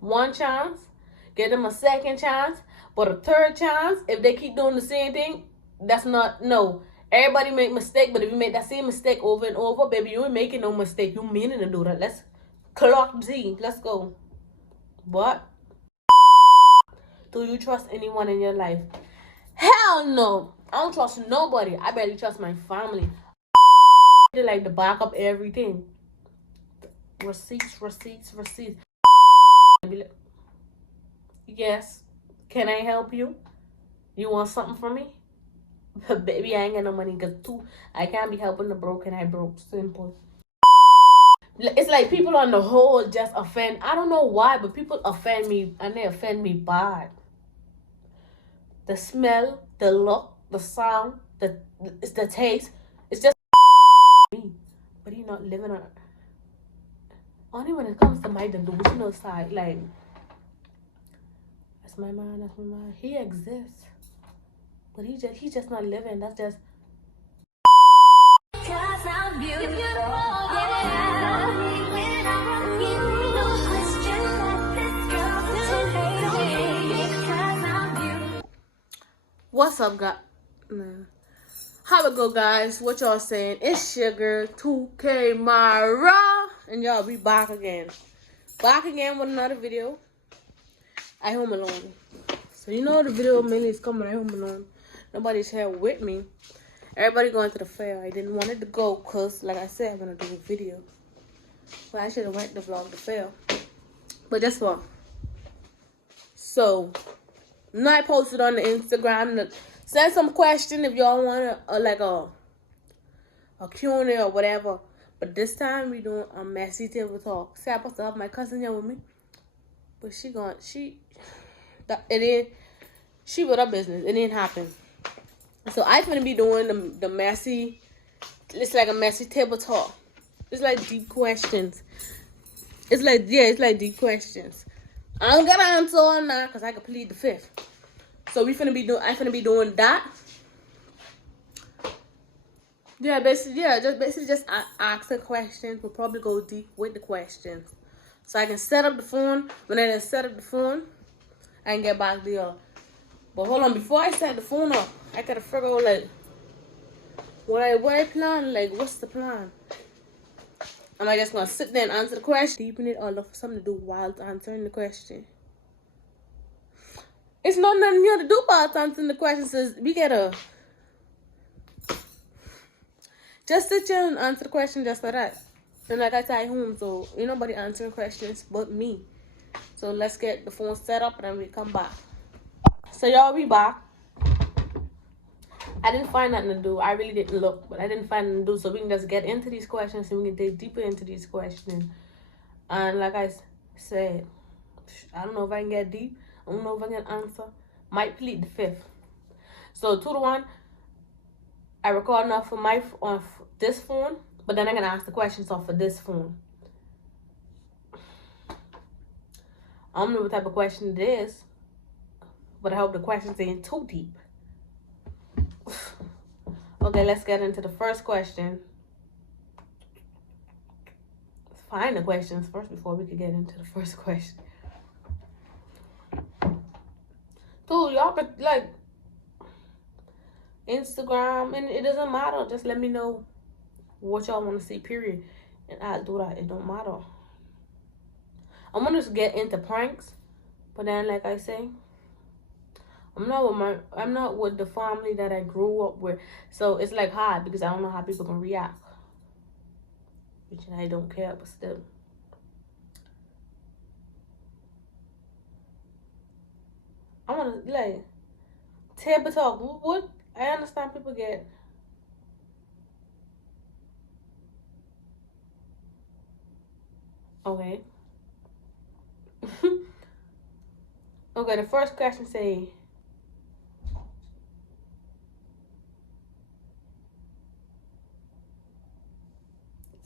one chance, give them a second chance, but a third chance, if they keep doing the same thing, that's not, no. Everybody make mistake, but if you make that same mistake over and over, baby, you ain't making no mistake. You meaning to do that. Let's clock Z. Let's go. What? Do you trust anyone in your life? Hell no. I don't trust nobody. I barely trust my family. They like to back up everything. Receipts. Yes. Can I help you? You want something from me? Baby, I ain't got no money because I can't be helping the broken. I broke. Simple. It's like people on the whole just offend. I don't know why, but people offend me and they offend me bad. The smell, the look, the sound, it's the taste. It's just me. But he not living on. Only when it comes to my delusional side, like that's my man. He exists, but he's just not living. That's just. Cause I'm beautiful. What's up, guys? How it go, guys? What y'all saying? It's Sugar 2K Mara, and y'all be back again with another video. I home alone, so you know the video mainly is coming. I home alone. Nobody's here with me. Everybody going to the fair. I didn't want it to go because, like I said, I'm gonna do a video. But I should have went to vlog the fair. But guess what? So. Now I posted on the Instagram. Send some question if y'all want like a Q&A or whatever. But this time we doing a messy table talk. See, I supposed to have my cousin here with me, but she with her business. It didn't happen. So I finna be doing the messy. It's like a messy table talk. It's like deep questions. It's like deep questions. I don't get an answer on that because I can plead the fifth. So I finna be doing that. Yeah, basically just asking questions. We'll probably go deep with the questions. So I can set up the phone. When I set up the phone, I can get back there. But hold on, before I set the phone up, I gotta figure out like what I plan, like what's the plan? Am I just gonna sit there and answer the question? Deepen it or look for something to do while answering the question? It's not nothing here to do while answering the question. Says we gotta just sit here and answer the question just like that. And like I said, home, so ain't nobody answering questions but me. So let's get the phone set up and then we come back. So y'all be back. I didn't find nothing to do. I really didn't look, but I didn't find nothing to do. So we can just get into these questions and we can dig deeper into these questions. And like I said, I don't know if I can get deep. I don't know if I can answer. Might plead the fifth. So 2-1, I record enough on this phone, but then I'm gonna ask the questions off of this phone. I don't know what type of question it is, but I hope the questions ain't too deep. Okay, let's get into the first question. Let's find the questions first before we could get into the first question. Dude, y'all could like Instagram, and it doesn't matter. Just let me know what y'all want to see, period. And I'll do that. It don't matter. I'm gonna just get into pranks, but then like I say, I'm not with the family that I grew up with. So it's like hard because I don't know how people gonna react. Which I don't care, but still. I wanna like table talk. What I understand people get. Okay. Okay, the first question say,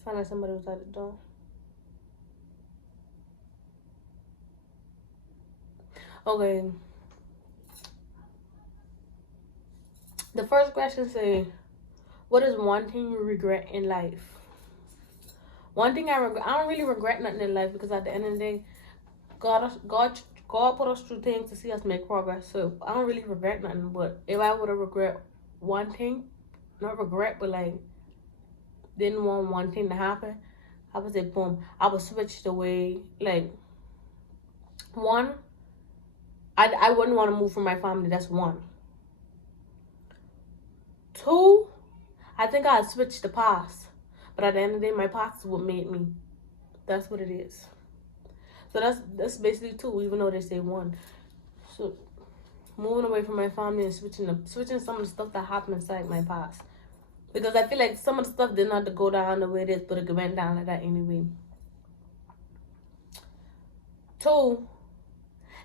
sound like somebody was at the door. Okay. The first question say, what is one thing you regret in life? One thing I regret, I don't really regret nothing in life because at the end of the day, God put us through things to see us make progress. So I don't really regret nothing. But if I would have regret one thing, not regret, but like didn't want one thing to happen, I would say boom. I would switch the way like one. I wouldn't want to move from my family. That's one. Two, I think I'd switch the past. But at the end of the day, my past is what made me. That's what it is. So that's basically two, even though they say one. So moving away from my family and switching some of the stuff that happened inside my past. Because I feel like some of the stuff didn't have to go down the way it is, but it went down like that anyway. Two,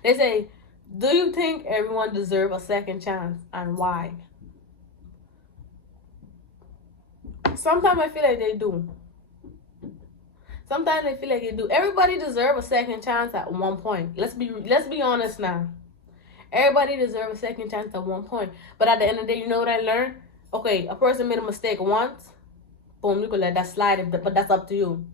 they say, do you think everyone deserves a second chance and why? Sometimes I feel like they do. Sometimes I feel like they do. Everybody deserves a second chance at one point. Let's be honest now. Everybody deserves a second chance at one point. But at the end of the day, you know what I learned? Okay, a person made a mistake once, boom, you can let that slide, but that's up to you.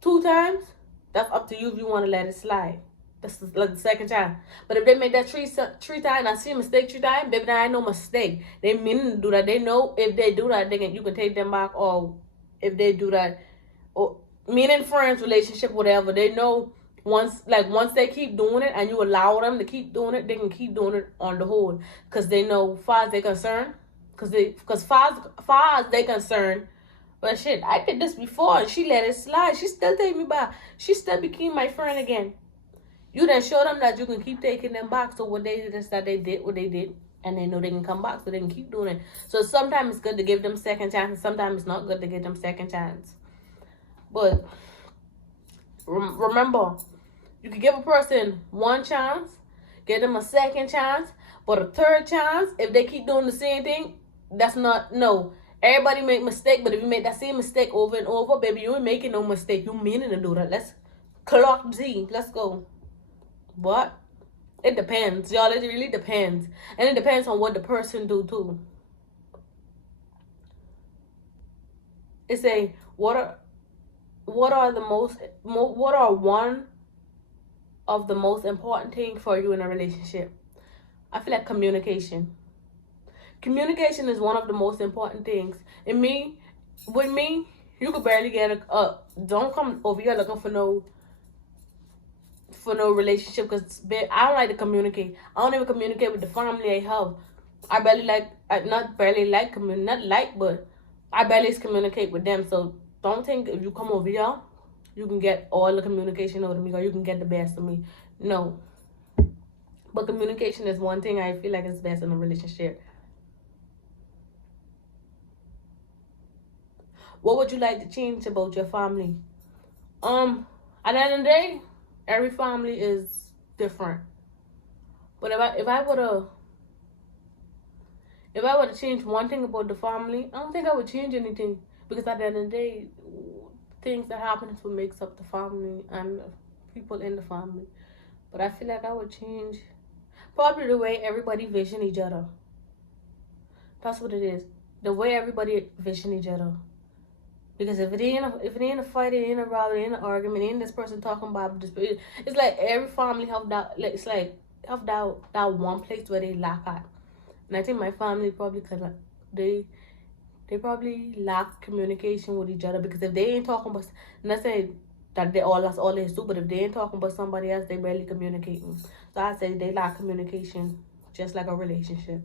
2 times, that's up to you if you want to let it slide. That's like the second time. But if they make that three times, I see a mistake 3 times, baby, that ain't no mistake. They mean to do that. They know if they do that, you can take them back, or if they do that, or meaning friends, relationship, whatever. They know once they keep doing it and you allow them to keep doing it, they can keep doing it on the whole, because they know far as they're concerned. Because far as they concerned, but shit, I did this before and she let it slide. She still take me back. She still became my friend again. You then show them that you can keep taking them back. So what they did is that they did what they did, and they know they can come back, so they can keep doing it. So sometimes it's good to give them second chance, and sometimes it's not good to give them second chance. But remember, you can give a person one chance, give them a second chance, but a third chance, if they keep doing the same thing, that's not, no. Everybody make mistake, but if you make that same mistake over and over, baby, you ain't making no mistake. You meaning to do that. Let's clock Z. Let's go. But it depends, y'all. It really depends. And it depends on what the person do too. It's a what are one of the most important thing for you in a relationship? I feel like communication. Communication is one of the most important things. With me, you could barely get don't come over here looking for no relationship, because I don't like to communicate. I don't even communicate with the family I have. I barely communicate with them. So don't think if you come over here, you can get all the communication out of me, or you can get the best of me. No. But communication is one thing I feel like is best in a relationship. What would you like to change about your family? At the end of the day, every family is different. But if I were to change one thing about the family, I don't think I would change anything, because at the end of the day, things that happen is what makes up the family and people in the family. But I feel like I would change probably the way everybody vision each other. That's what it is. The way everybody vision each other. Because if it ain't a fight, it ain't a row, it ain't an argument, it ain't this person talking about this. It's like every family have that. It's like have that one place where they lack at. And I think my family probably, cause like, they probably lack communication with each other, because if they ain't talking about, not saying that that's all they do, but if they ain't talking about somebody else, they barely communicating. So I say they lack communication, just like a relationship.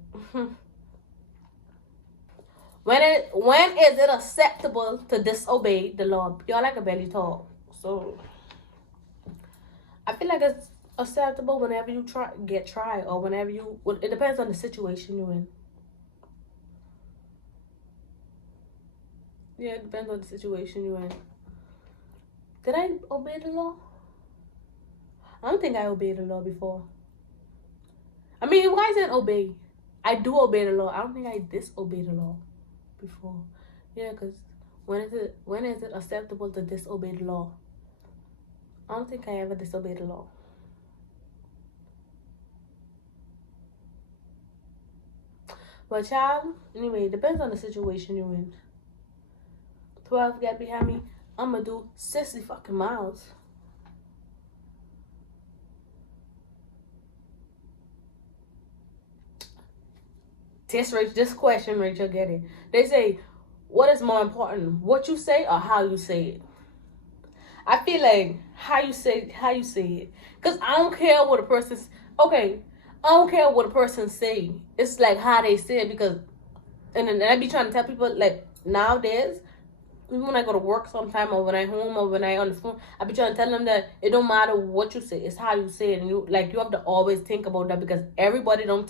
When is it acceptable to disobey the law? Y'all like a belly talk. So I feel like it's acceptable whenever you try, or whenever it depends on the situation you're in. Yeah, it depends on the situation you're in. Did I obey the law? I don't think I obeyed the law before. I mean, why is it obey? I do obey the law. I don't think I disobey the law before. Yeah, because when is it acceptable to disobey the law? I don't think I ever disobeyed the law. But child, anyway, it depends on the situation you're in. 12 get behind me, I'ma do 60 fucking miles. This question, Rachel, get it. They say, what is more important, what you say or how you say it? I feel like how you say it. Cause I don't care what a person's okay. I don't care what a person say. It's like how they say it because, and then I be trying to tell people like nowadays, even when I go to work sometime or when I home or when I on the phone, I be trying to tell them that it don't matter what you say, it's how you say it, and you have to always think about that because everybody ain't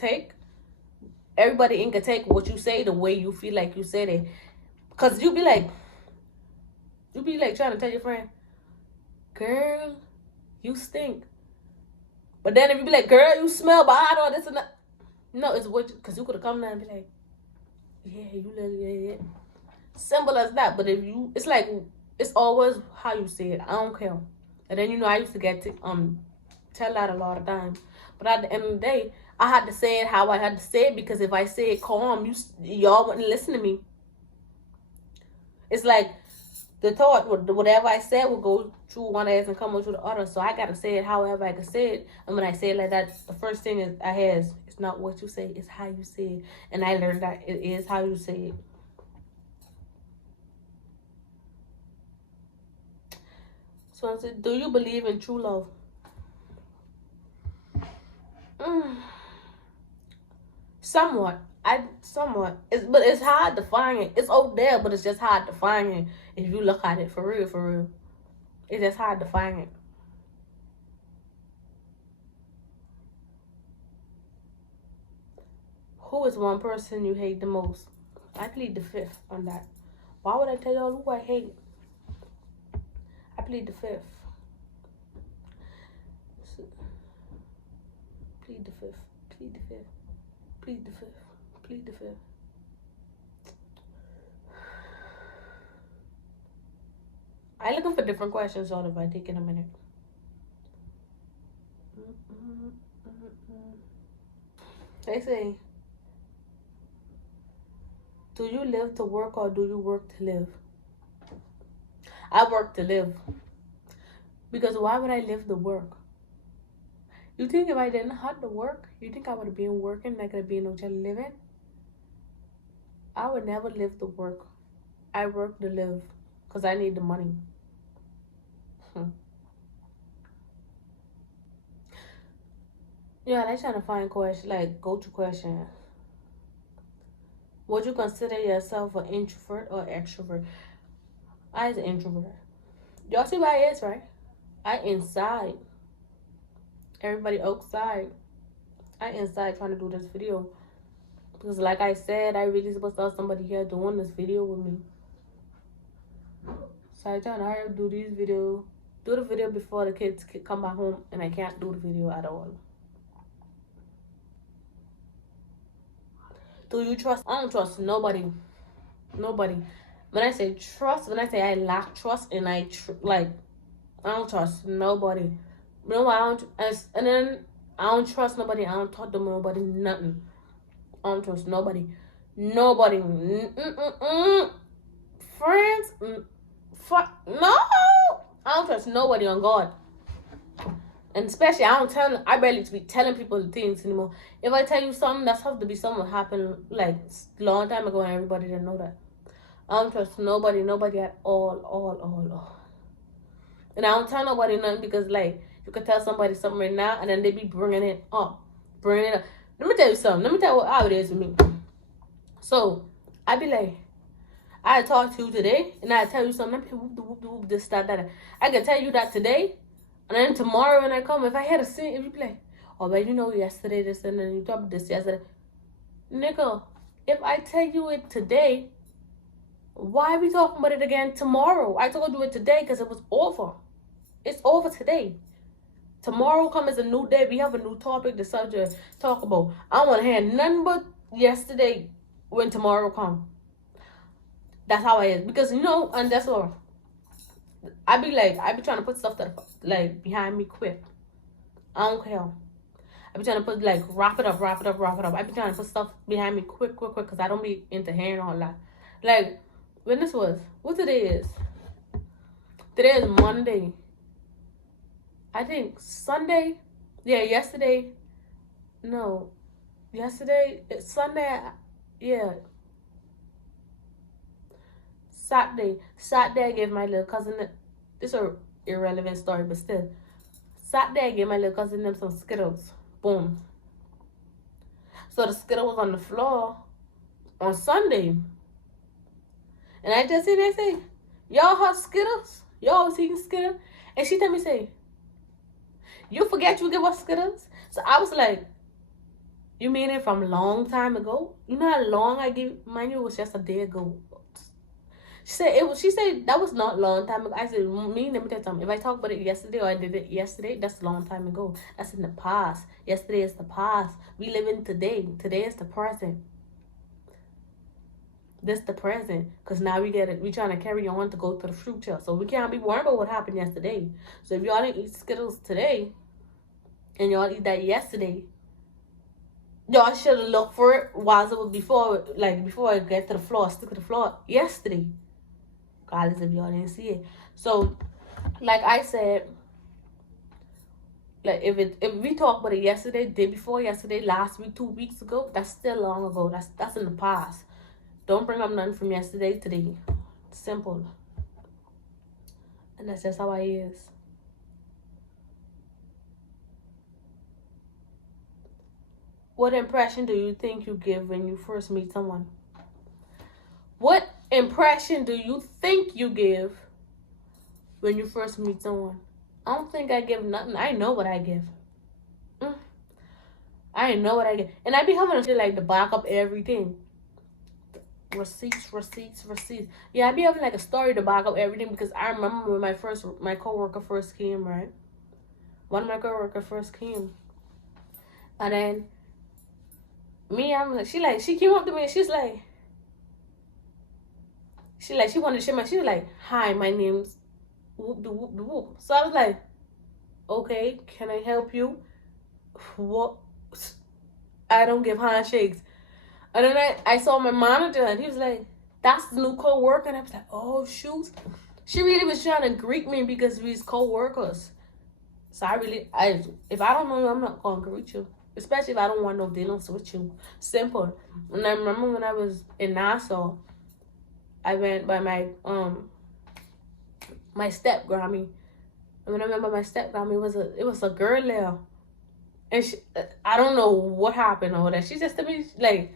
gonna take what you say the way you feel like you said it. Cause you be like trying to tell your friend, girl, you stink. But then if you be like, girl, you smell bad or this and that. No, it's what, because you could have come down and be like, yeah, you little, yeah. Simple as that. But if you, it's like, it's always how you say it. I don't care. And then, I used to get to tell that a lot of times. But at the end of the day, I had to say it how I had to say it because if I say it calm, y'all wouldn't listen to me. It's like the thought, whatever I said would go through one ass and come out through the other. So I got to say it however I can say it. And when I say it like that, the first thing is it's not what you say, it's how you say it. And I learned that it is how you say it. So I said, do you believe in true love? Somewhat. But it's hard to find it. It's out there, but it's just hard to find it if you look at it for real. It's just hard to find it. Who is one person you hate the most? I plead the fifth on that. Why would I tell y'all who I hate? I plead the fifth. Plead the fifth. Plead the fifth. Plead the fifth. Plead the fifth. I'm looking for different questions, so if I take in a minute. They say, do you live to work or do you work to live? I work to live. Because why would I live to work? You think if I didn't have to work, you think I would have been working, not gonna be no child living? I would never live to work. I work to live because I need the money. Yeah, they trying to find question, like go-to question. Would you consider yourself an introvert or extrovert? I is an introvert. Y'all see my ass, right? I inside. Everybody outside. I inside trying to do this video. Because like I said, I really supposed to have somebody here doing this video with me. So I trying to hurry up, do these videos. Do the video before the kids come back home and I can't do the video at all. Do you trust? I don't trust nobody. Nobody. When I say trust, when I say I lack trust and I don't trust nobody. No, and then I don't trust nobody. I don't talk to nobody, nothing. I don't trust nobody. Nobody. Friends? Fuck. No! I don't trust nobody on God. And especially, I barely be telling people things anymore. If I tell you something, that's have to be something that happened like a long time ago and everybody didn't know that. I don't trust nobody at all. And I don't tell nobody nothing because like, you can tell somebody something right now and then they be bringing it up. Let me tell you something. Let me tell you how it is with me. So, I be like, I talk to you today and I tell you something. Whoop, this, that. I can tell you that today. And then tomorrow when I come, if I had a scene, if you be like, oh, but yesterday this and then you talk about this yesterday. Nigga, if I tell you it today, why are we talking about it again tomorrow? I told you it today because it was over. It's over today. Tomorrow comes a new day. We have a new topic, the subject talk about. I don't want to hear nothing but yesterday when tomorrow comes. That's how I is. Because, and that's what I be trying to put stuff that, like, behind me quick. I don't care. I be trying to put, like, wrap it up. I be trying to put stuff behind me quick, because I don't be into hearing all that. Like, when this was, what today is? Today is Monday. I think Sunday. Yeah, yesterday. No. Yesterday, it's Sunday. Yeah. Saturday I gave my little cousin, this is a irrelevant story, but still. Saturday I gave my little cousin them some Skittles. Boom. So the Skittle was on the floor on Sunday. And I just sit there and say, y'all have Skittles? Y'all was eating Skittles? And she tell me, say, you forget you give us Skittles? So I was like, you mean it from a long time ago? You know how long I give? Mind you, it was just a day ago. She said that was not long time ago. I said, let me tell you something. If I talk about it yesterday or I did it yesterday, that's a long time ago. That's in the past. Yesterday is the past. We live in today. Today is the present. This the present. Cause now we trying to carry on to go to the future. So we can't be worried about what happened yesterday. So if y'all didn't eat Skittles today and y'all eat that yesterday, y'all should have looked for it while it was before I get to the floor, stick to the floor yesterday. Regardless if y'all didn't see it. So, like I said, like if we talk about it yesterday, day before yesterday, last week, 2 weeks ago, that's still long ago. That's in the past. Don't bring up nothing from yesterday today. Simple. And that's just how I is. What impression do you think you give when you first meet someone? What impression do you think you give when you first meet someone? I don't think I give nothing. I know what I give. I know what I give. And I be having to like to back up everything. Receipts. Yeah, I be having like a story to back up everything because I remember when my coworker first came, right? One of my coworkers first came. And then I'm like, she came up to me and she wanted to share she was like, hi, my name's whoop the whoop the whoop. So I was like, okay, can I help you? What? I don't give handshakes. And then I saw my manager and he was like, that's the new co-worker. And I was like, oh, shoot. She really was trying to greet me because we're co-workers. So if I don't know you, I'm not going to greet you. Especially if I don't want no dealings with you. Simple. And I remember when I was in Nassau, I went by my step Grammy. And when I remember my step Grammy, it was a girl there. And I don't know what happened over there. She just to me, like,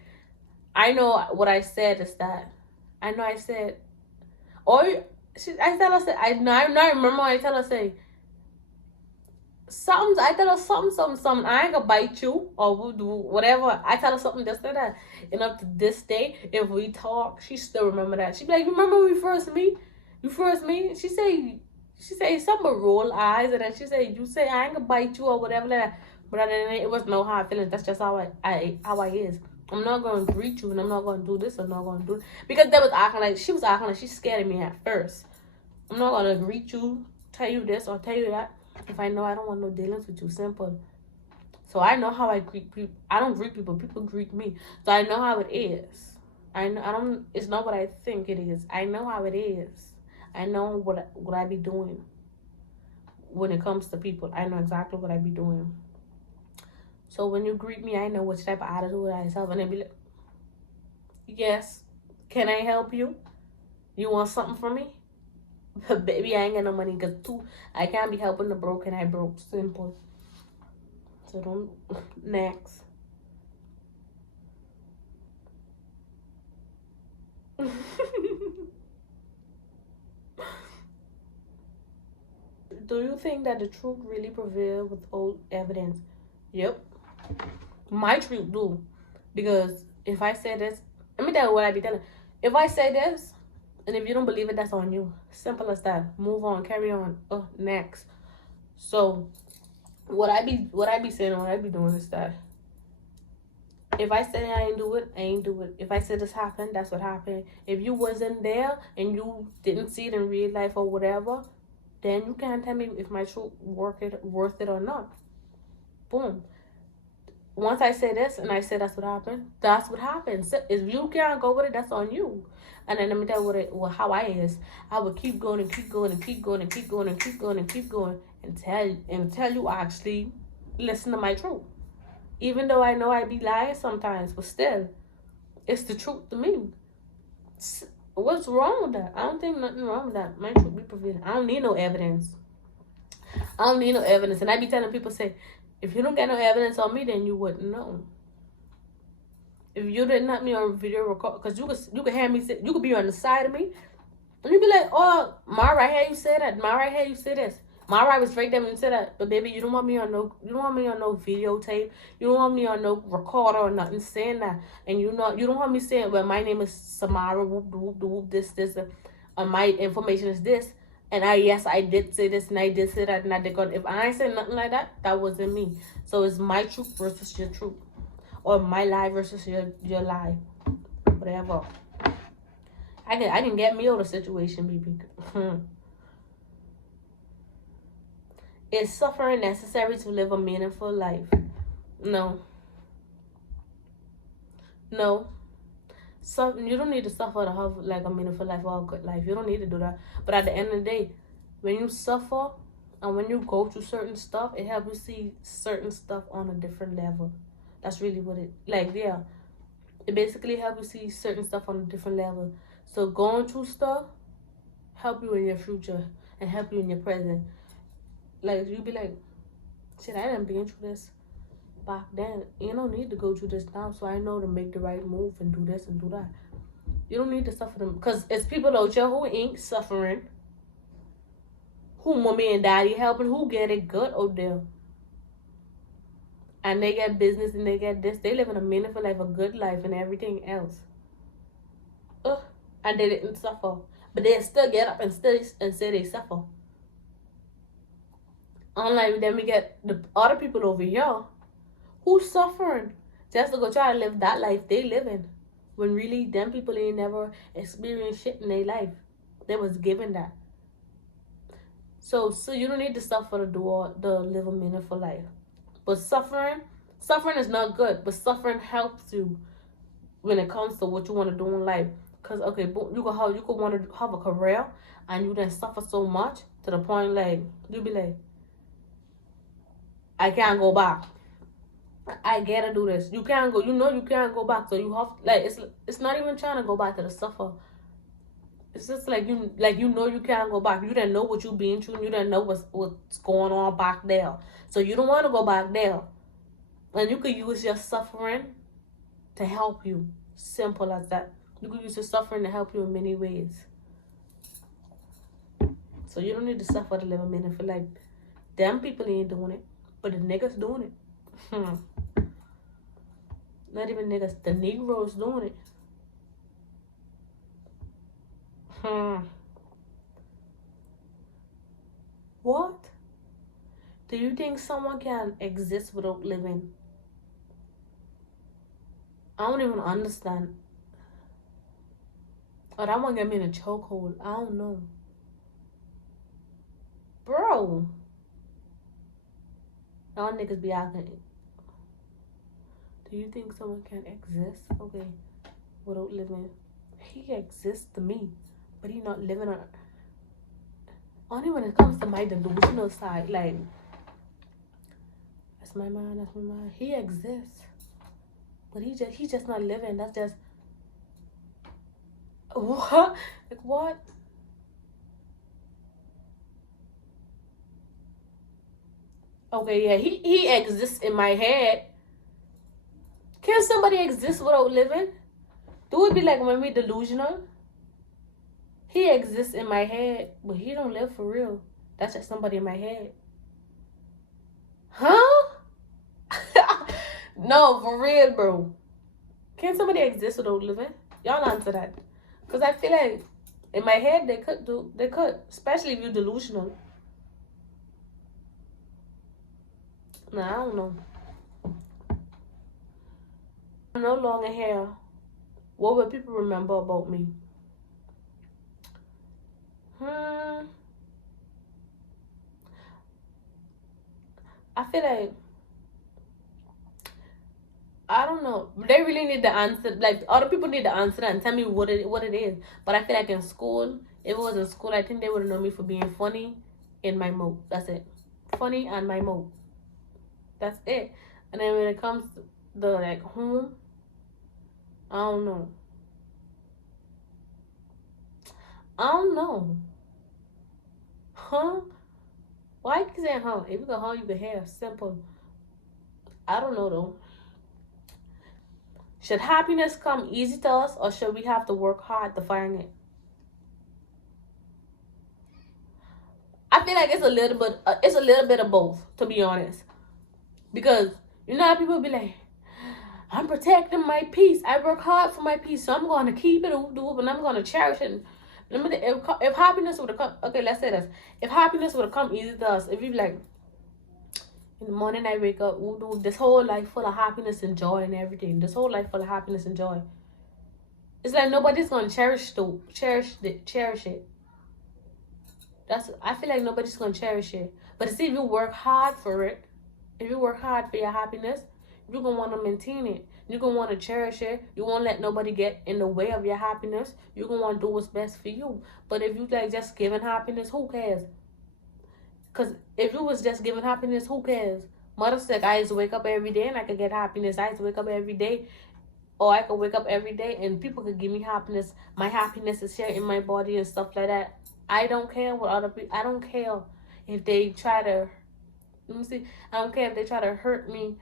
I know what I said is that. I know I said, I tell her, say, I remember I tell her, say, something, I tell her something, I ain't gonna bite you or do whatever. I tell her something just like that. And up to this day, if we talk, she still remember that. She be like, you remember when we first meet? She say something but roll eyes, and then she say, you say I ain't gonna bite you or whatever like that. But other than that, it was no hard feelings. That's just how I is. I'm not gonna greet you and I'm not gonna do this, I'm not gonna do it. Because she was acting like she's scared of me at first. I'm not gonna greet you, tell you this or tell you that if I know I don't want no dealings with you. Simple. So I know how I greet people. I don't greet people, people greet me. So I know how it is. It's not what I think it is. I know how it is. I know what I be doing when it comes to people. I know exactly what I be doing. So when you greet me, I know what type of attitude I have. And they be like, yes, can I help you? You want something from me? But baby, I ain't got no money because I can't be helping the broke and I broke. Simple. So don't, next. Do you think that the truth really prevails with old evidence? Yep. My truth do. Because if I say this, let me tell you what I be telling. If I say this, and if you don't believe it, that's on you. Simple as that. Move on, carry on. Next. So what I be saying and what I be doing is that if I say I ain't do it, I ain't do it. If I said this happened, that's what happened. If you wasn't there and you didn't see it in real life or whatever, then you can't tell me if my truth worth it or not. Boom. Once I say this and I say that's what happened, that's what happens. If you can't go with it, that's on you. And then let me tell you how I is. I would keep going and keep going and keep going and keep going and keep going and keep going until you actually listen to my truth. Even though I know I be lying sometimes, but still, It's the truth to me. What's wrong with that? I don't think nothing wrong with that. My truth be prevailed. I don't need no evidence. I don't need no evidence. And I be telling people, say, if you don't get no evidence on me, then you wouldn't know. If you didn't have me on video record, because you could have me sit, you could be on the side of me, and you be like, oh, my right here you say that, my right here you say this, my right was right there when you said that, but baby, you don't want me on no videotape, you don't want me on no recorder or nothing saying that, and you don't want me saying, well, my name is Samara, whoop, this, and my information is this, and I did say this, and I did say that, and I did go. If I ain't say nothing like that, that wasn't me. So it's my truth versus your truth, or my lie versus your lie, whatever. I can get me out of the situation, baby. Is suffering necessary to live a meaningful life? No. So you don't need to suffer to have like a meaningful life or a good life. You don't need to do that. But at the end of the day, when you suffer and when you go through certain stuff, it helps you see certain stuff on a different level. That's really what it it basically helps you see certain stuff on a different level. So going through stuff help you in your future and help you in your present. Like, you be like, shit, I done been through this back then. You don't need to go through this now, so I know to make the right move and do this and do that. You don't need to suffer them, because it's people out here who ain't suffering, who mommy and daddy helping, who get it good out there. And they get business and they get this. They live in a meaningful life, a good life, and everything else. And they didn't suffer. But they still get up and say they suffer. Unlike then we get the other people over here who's suffering just to go try to live that life they living. When really them people ain't never experienced shit in their life. They was given that. So you don't need to suffer to live a meaningful life. But suffering is not good. But suffering helps you when it comes to what you want to do in life. Because, okay, you could want to have a career and you then suffer so much to the point, like, you be like, I can't go back. I gotta do this. You can't go. You can't go back. So you have, like, it's not even trying to go back to the suffer. It's just like you can't go back. You didn't know what you been through. You didn't know what's going on back there. So you don't want to go back there. And you could use your suffering to help you. Simple as that. You could use your suffering to help you in many ways. So you don't need to suffer to live a meaningful life. Them people ain't doing it. But the niggas doing it. Not even niggas. The Negroes doing it. What? Do you think someone can exist without living? I don't even understand. Oh, that one got me in a chokehold. I don't know. Bro. Y'all niggas be acting. Do you think someone can exist? Okay. Without living. He exists to me. But he not living on. Only when it comes to my delusional side. Like. That's my mind. He exists. But he's just not living. That's just. What? Like what? Okay, yeah, he exists in my head. Can somebody exist without living? Do it be like when we delusional? He exists in my head, but he don't live for real. That's just somebody in my head. Huh? No, for real, bro. Can somebody exist without living? Y'all answer that. Because I feel like in my head they could. Especially if you're delusional. Nah, I don't know. I'm no longer here. What will people remember about me? I feel like, I don't know. They really need to answer. Like, other people need to answer that and tell me what it is. But I feel like in school, if it was in school, I think they would have known me for being funny in my mode. That's it. Funny and my mode. That's it. And then when it comes to the like home, I don't know. I don't know. Huh? Why you keep saying huh? If you can huh, you can have. Simple. I don't know though. Should happiness come easy to us, or should we have to work hard to find it? I feel like it's a little bit. It's a little bit of both, to be honest. Because you know how people be like, I'm protecting my peace. I work hard for my peace, so I'm going to keep it, and I'm going to cherish it. If happiness would have come, okay, let's say this. If happiness would have come easy to us, if you be like, in the morning I wake up, this whole life full of happiness and joy and everything. This whole life full of happiness and joy. It's like nobody's gonna cherish it. I feel like nobody's gonna cherish it. But see, if you work hard for it, if you work hard for your happiness, you're gonna want to maintain it. You're gonna want to cherish it. You won't let nobody get in the way of your happiness. You're gonna want to do what's best for you. But if you like just giving happiness, who cares? Because if you was just giving happiness, who cares? Mother said I used to wake up every day and I could get happiness. I used to wake up every day, or I could wake up every day and people could give me happiness. My happiness is shared in my body and stuff like that. I don't care what other people. I don't care if they try to. Let me see. I don't care if they try to hurt me.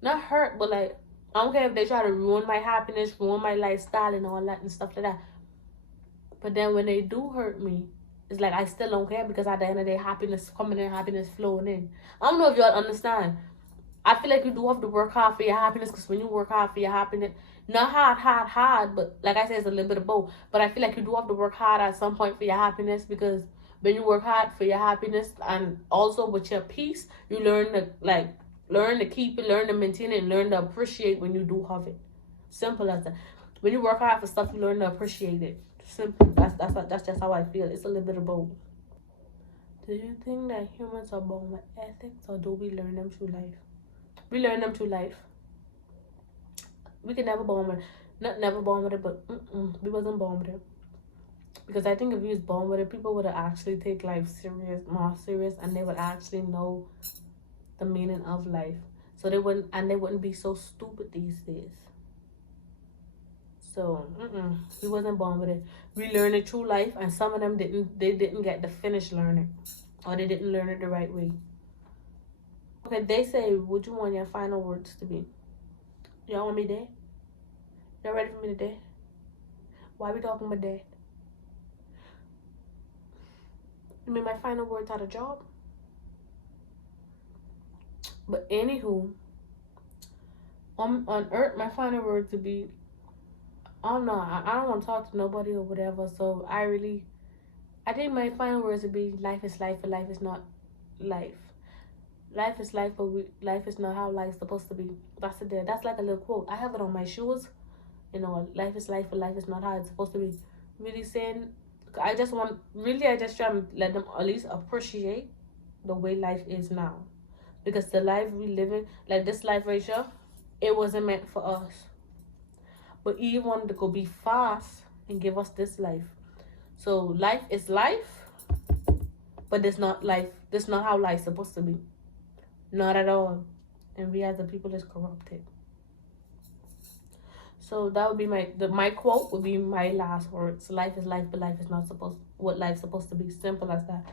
Not hurt, but like I don't care if they try to ruin my happiness, ruin my lifestyle, and all that and stuff like that. But then when they do hurt me, it's like I still don't care because at the end of the day, happiness coming in, happiness flowing in. I don't know if y'all understand. I feel like you do have to work hard for your happiness, because when you work hard for your happiness, not hard, but like I said, it's a little bit of both. But I feel like you do have to work hard at some point for your happiness, because when you work hard for your happiness and also with your peace, you learn to keep it, learn to maintain it, and learn to appreciate when you do have it. Simple as that. When you work hard for stuff, you learn to appreciate it. Simple. That's just how I feel. It's a little bit of both. Do you think that humans are born with ethics, or do we learn them through life? We learn them through life. We can never born with it. Not never born with it, but we wasn't born with it. Because I think if we was born with it, people would have actually take life more serious, and they would actually know the meaning of life. So they wouldn't be so stupid these days. So we wasn't born with it. We learned it through life, and some of them didn't get to finish learning, or they didn't learn it the right way. Okay, they say, would you want your final words to be? Y'all want me dead? Y'all ready for me to dead? Why we talking about dead? You mean my final words out of job? But anywho, on earth, my final words would be, I don't know, I don't want to talk to nobody or whatever, so I think my final words would be, life is life, but life is not life. Life is life, but life is not how life's supposed to be. That's like a little quote. I have it on my shoes. You know, life is life, but life is not how it's supposed to be. Really saying, I just try to let them at least appreciate the way life is now. Because the life we live in, like this life right here, it wasn't meant for us. But he wanted to go be fast and give us this life. So life is life, but it's not life. That's not how life's supposed to be. Not at all. And we as the people is corrupted. So that would be my quote would be my last words. Life is life, but life is not what life's supposed to be. Simple as that.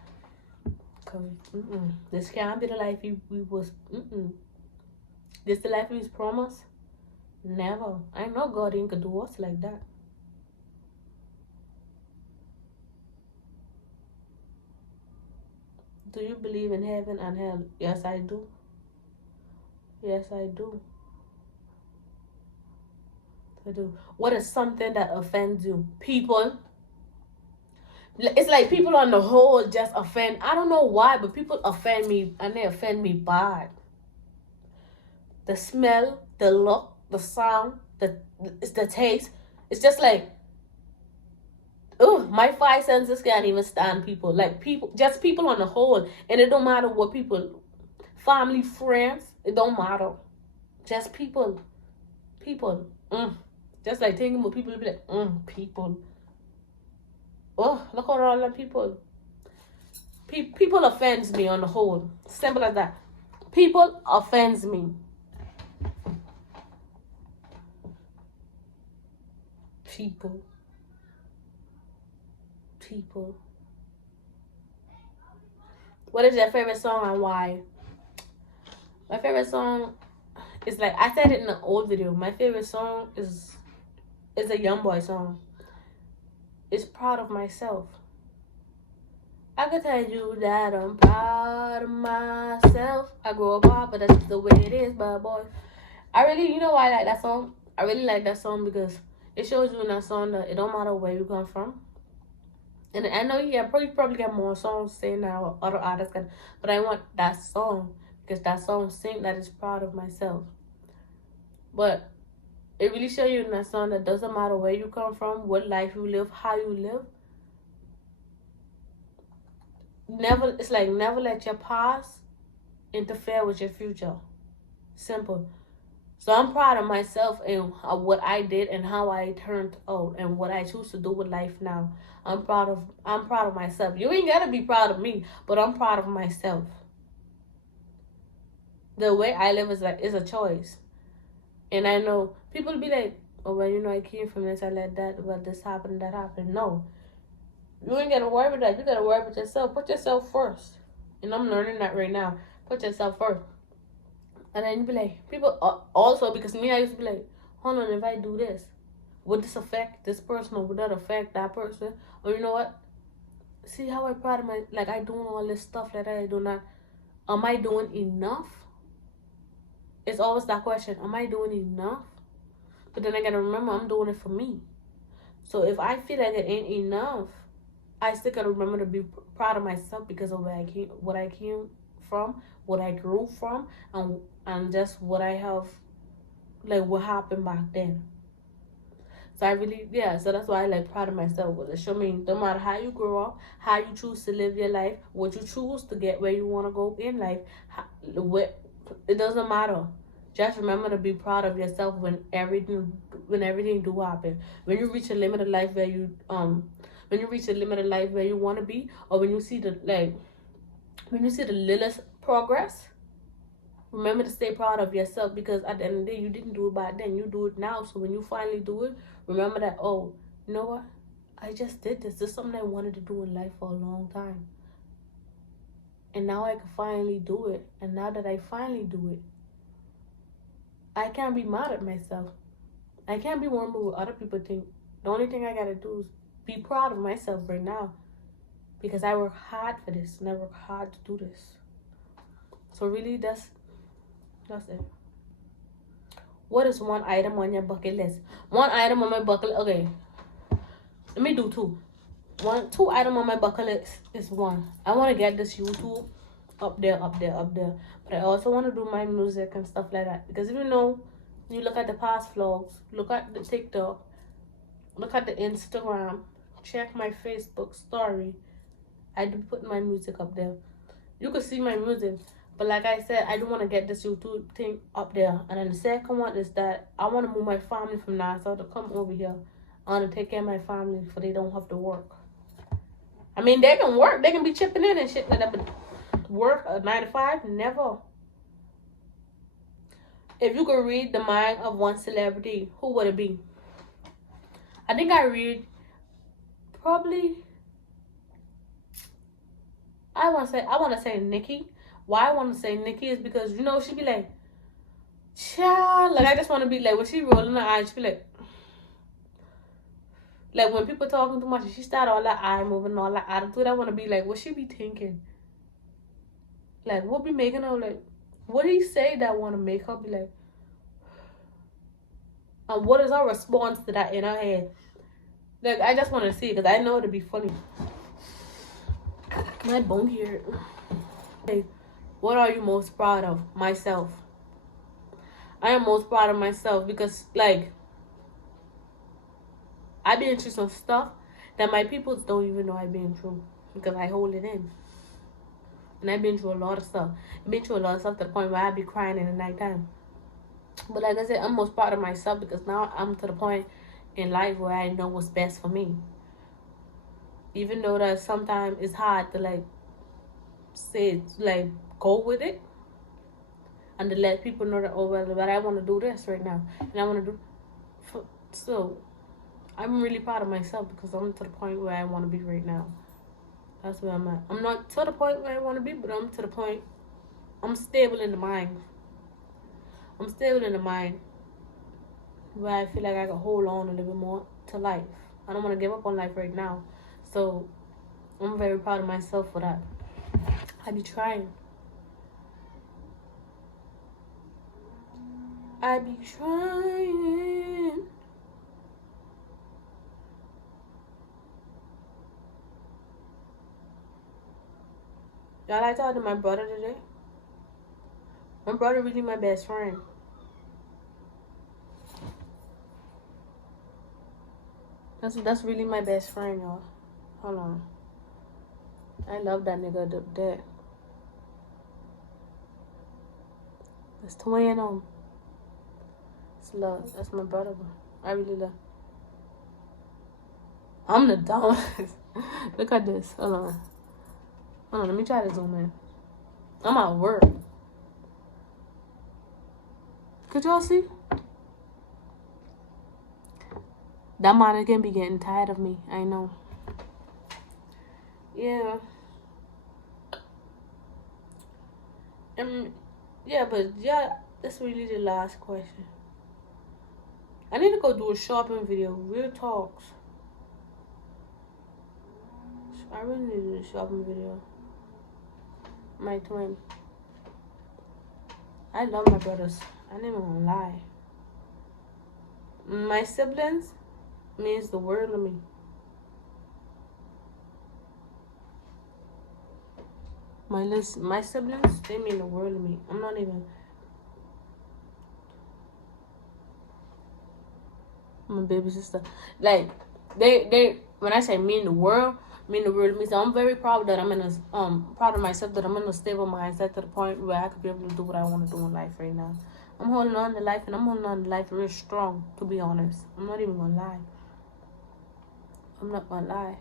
Cause this can't be the life we was. This the life we was promised. Never. I know God ain't gonna do us like that. Do you believe in heaven and hell? Yes, I do. Yes, I do. I do. What is something that offends you? People. It's like people on the whole just offend. I don't know why, but people offend me, and they offend me bad. The smell, the look, the sound, the taste. It's just like, my five senses can't even stand people. Like just people on the whole. And it don't matter what people, family, friends, it don't matter. Just people. Just like thinking about people, be like, people. Oh, look at all the people. People offends me on the whole. Simple as that. People offends me. people. What is your favorite song and why? My favorite song is like I said it in the old video. My favorite song is a YoungBoy song. It's Proud of Myself. I can tell you that I'm proud of myself. I grew up hard, but that's just the way it is. But boy, I really, you know why I like that song? I really like that song because it shows you in that song that it don't matter where you come from. And I know you probably get more songs saying that other artists can, but I want that song because that song sing that is proud of myself. But it really shows you in that song that doesn't matter where you come from, what life you live, how you live. Never let your past interfere with your future. Simple. So I'm proud of myself and what I did and how I turned out and what I choose to do with life now. I'm proud of myself. You ain't gotta be proud of me, but I'm proud of myself. The way I live is a choice. And I know people be like, oh well, you know, I came from this, I let that, but this happened, that happened. No. You ain't gotta worry about that. You gotta worry about yourself. Put yourself first. And I'm learning that right now. Put yourself first. And then you be like, people also, because me, I used to be like, hold on, if I do this, would this affect this person or would that affect that person? Or you know what? See how I proud of my, like I doing all this stuff that I do not, am I doing enough? It's always that question, am I doing enough? But then I gotta remember I'm doing it for me. So if I feel like it ain't enough, I still gotta remember to be proud of myself because of what I came from, what I grew from, and just what I have, like what happened back then. So I really, so that's why I like proud of myself. Because it show me no matter how you grow up, how you choose to live your life, what you choose to get where you want to go in life, it doesn't matter. Just remember to be proud of yourself when everything do happen. When you reach a limit of life where you want to be, or when you see the littlest progress, remember to stay proud of yourself because at the end of the day, you didn't do it back then. You do it now. So when you finally do it, remember that, oh, you know what? I just did this. This is something I wanted to do in life for a long time. And now I can finally do it. And now that I finally do it, I can't be mad at myself. I can't be worried about what other people think. The only thing I got to do is be proud of myself right now because I work hard for this and I work hard to do this. So really, that's it. What is one item on your bucket list? One item on my bucket list. Okay. Let me do two. Two items on my bucket list is one. I want to get this YouTube up there. But I also want to do my music and stuff like that. Because if you know, you look at the past vlogs, look at the TikTok, look at the Instagram, check my Facebook story. I do put my music up there. You can see my music. But like I said, I do want to get this YouTube thing up there. And then the second one is that I want to move my family from Nassau to come over here. I want to take care of my family so they don't have to work. I mean, they can work. They can be chipping in and shit like that. But work a 9 to 5? Never. If you could read the mind of one celebrity, who would it be? I think I read probably... I want to say Nikki. Why I want to say Nikki is because, you know, she be like, child, like I just want to be like, when she rolling her eyes, she be like when people talking too much, she start all that eye moving, all that attitude, I want to be like, what she be thinking? Like, what be making her, like, what do you say that want to make her be like, and what is her response to that in her head? Like, I just want to see it, because I know it'll be funny. My bone here. Hey, what are you most proud of? Myself. I am most proud of myself because, like, I've been through some stuff that my people don't even know I've been through because I hold it in. And I've been through a lot of stuff. I've been through a lot of stuff to the point where I be crying in the nighttime. But like I said, I'm most proud of myself because now I'm to the point in life where I know what's best for me. Even though that sometimes it's hard to like say, like go with it. And to let people know that, oh well, but I want to do this right now. And I want to do... So, I'm really proud of myself because I'm to the point where I want to be right now. That's where I'm at. I'm not to the point where I want to be, but I'm to the point. I'm stable in the mind. I'm stable in the mind where I feel like I can hold on a little bit more to life. I don't want to give up on life right now. So I'm very proud of myself for that. I be trying. I be trying. Y'all, I talked to my brother today. My brother really my best friend. That's really my best friend, y'all. Hold on. I love that nigga up there. That's twin on. It's love. That's my brother. I really love. I'm the dumbest. Look at this. Hold on. Let me try to zoom in. I'm at work. Could y'all see? That mannequin be getting tired of me. I know. Yeah. But that's really the last question. I need to go do a shopping video. Real talks. I really need to do a shopping video. My twin. I love my brothers. I ain't even gonna lie. My siblings means the world to me. My siblings, they mean the world to me. I'm not even. My baby sister, like they when I say mean the world to me. So I'm very proud that I'm in a proud of myself that I'm in a stable mindset to the point where I could be able to do what I want to do in life right now. I'm holding on to life, and I'm holding on to life real strong. To be honest, I'm not even gonna lie. I'm not gonna lie.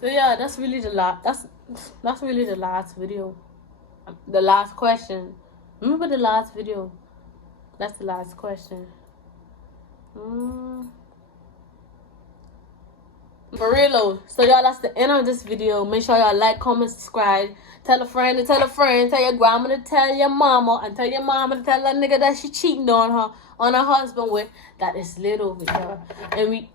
So yeah, that's really the last. That's really the last video. The last question. Remember the last video? That's the last question. For real though. So y'all, that's the end of this video. Make sure y'all like, comment, subscribe. Tell a friend to tell a friend. Tell your grandma to tell your mama. And tell your mama to tell that nigga that she cheating on her husband with. That is little with y'all. And we